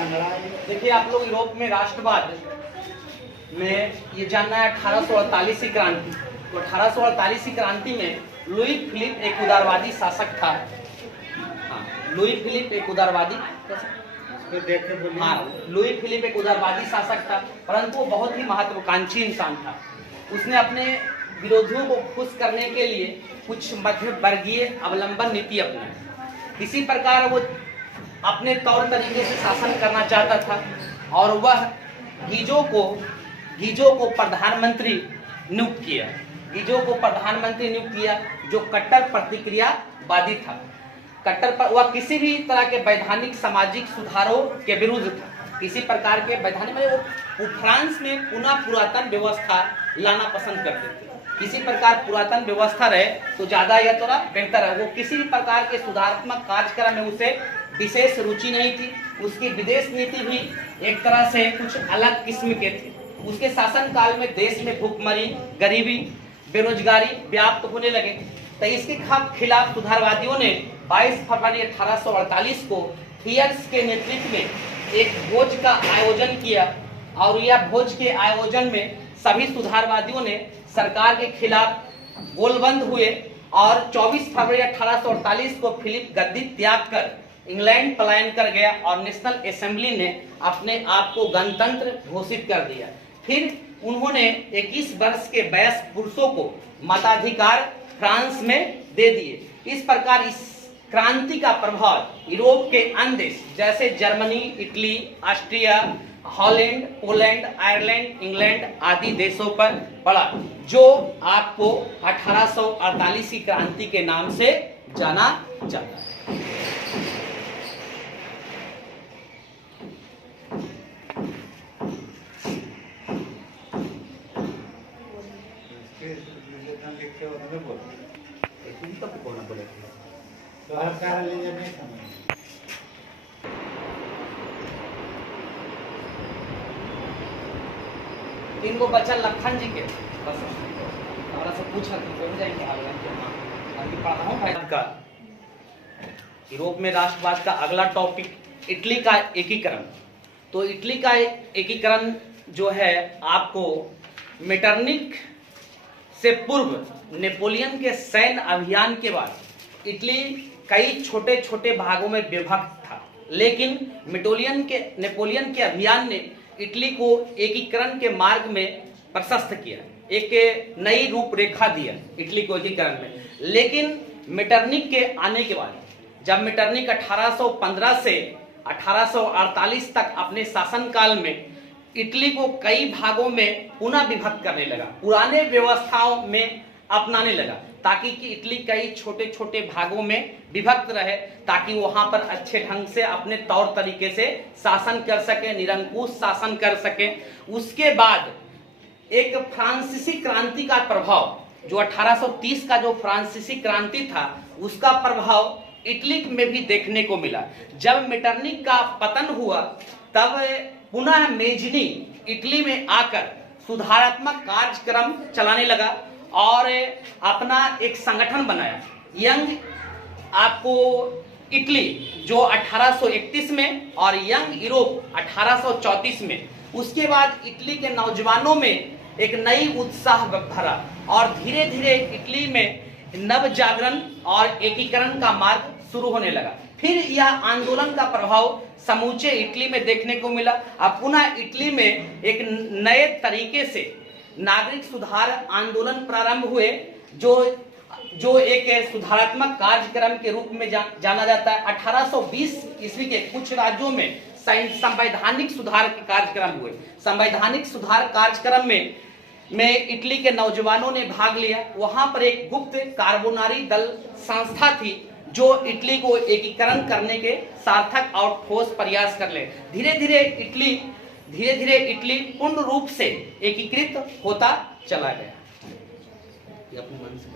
देखिए, आप लोग यूरोप में राष्ट्रवाद में ये जानना है 1848 की क्रांति। तो 1848 की क्रांति में लुई फिलिप एक उदारवादी शासक था। हाँ, लुई फिलिप एक उदारवादी लुई फिलिप एक उदारवादी शासक था, परंतु वो बहुत ही महत्वाकांक्षी इंसान था। उसने अपने विरोधियों को खुश करने के लिए कुछ मध्य वर्गीय अवलंबन नीति अपनाई। इसी प्रकार वो अपने तौर तरीके से शासन करना चाहता था और वह गीजो को प्रधानमंत्री नियुक्त किया, जो कट्टर प्रतिक्रियावादी था। वह किसी भी तरह के वैधानिक सामाजिक सुधारों के विरुद्ध था। किसी प्रकार के वैधानिक वो फ्रांस में पुनः पुरातन व्यवस्था लाना पसंद करते थे। किसी प्रकार पुरातन व्यवस्था रहे तो ज्यादा या थोड़ा बेहतर है। वो किसी भी प्रकार के सुधारात्मक कार्यक्रम में उसे विशेष रुचि नहीं थी। उसकी विदेश नीति भी एक तरह से कुछ अलग किस्म के थे। उसके शासन काल में देश में भूखमरी, गरीबी, बेरोजगारी व्याप्त होने लगे। तो इसके खिलाफ सुधारवादियों ने 22 फरवरी 1848 को थियर्स के नेतृत्व में एक भोज का आयोजन किया और यह भोज के आयोजन में सभी सुधारवादियों ने सरकार के खिलाफ गोलबंद हुए और 24 फरवरी 1848 को फिलिप गद्दी त्याग कर इंग्लैंड पलायन कर गया और नेशनल असेंबली ने अपने आप को गणतंत्र घोषित कर दिया। फिर उन्होंने 21 वर्ष के वयस्क पुरुषों को मताधिकार फ्रांस में दे दिए। इस प्रकार इस क्रांति का प्रभाव यूरोप के अन्य देश जैसे Germany, Italy, Austria, Holland, Poland, Ireland, England आदि देशों पर पड़ा, जो आपको 1848 की क्रांति के नाम से जाना जाता है। इनको बच्चा लखन जी के बस हमारा से पूछा तो जाएंगे आगे पढ़ा हूँ भाई का। यूरोप में राष्ट्रवाद का अगला टॉपिक इटली का एकीकरण। तो इटली का एकीकरण जो है आपको मेटरनिक से पूर्व नेपोलियन के सैन्य अभियान के बाद इटली कई छोटे छोटे भागों में विभक्त था, लेकिन नेपोलियन के अभियान ने इटली को एकीकरण के मार्ग में प्रशस्त किया, एक नई रूपरेखा दिया इटली को एकीकरण में। लेकिन मेटरनिक के आने के बाद, जब मेटरनिक 1815 से 1848 तक अपने शासनकाल में इटली को कई भागों में पुनः विभक्त करने लगा, पुराने व्यवस्थाओं में अपनाने लगा, ताकि कि इटली कई छोटे छोटे भागों में विभक्त रहे, ताकि वहां पर अच्छे ढंग से अपने तौर तरीके से शासन कर सके, निरंकुश शासन कर सके। उसके बाद एक फ्रांसीसी क्रांति का प्रभाव, जो 1830 का जो फ्रांसीसी क्रांति था, उसका प्रभाव इटली में भी देखने को मिला। जब मेटरनिक का पतन हुआ तब पुनः मेजनी इटली में आकर सुधारात्मक कार्यक्रम चलाने लगा और अपना एक संगठन बनाया, यंग आपको इटली, जो 1831 में और यंग यूरोप 1834 में। उसके बाद इटली के नौजवानों में एक नई उत्साह भरा और धीरे धीरे इटली में नव जागरण और एकीकरण का मार्ग शुरू होने लगा। फिर यह आंदोलन का प्रभाव समूचे इटली में देखने को मिला। अब पुनः इटली में एक नए तरीके से नागरिक सुधार आंदोलन प्रारंभ हुए, जो एक सुधारात्मक कार्यक्रम के रूप में जाना जाता है। 1820 ईस्वी के कुछ राज्यों में संवैधानिक सुधार के कार्यक्रम हुए। संवैधानिक सुधार कार्यक्रम में इटली के नौजवानों ने भाग लिया। वहां पर एक गुप्त कार्बोनारी दल संस्था थी, जो इटली को एकीकरण करने के सार्थक और ठोस प्रयास कर ले। धीरे धीरे इटली पूर्ण रूप से एकीकृत होता चला गया। ये अपने मन से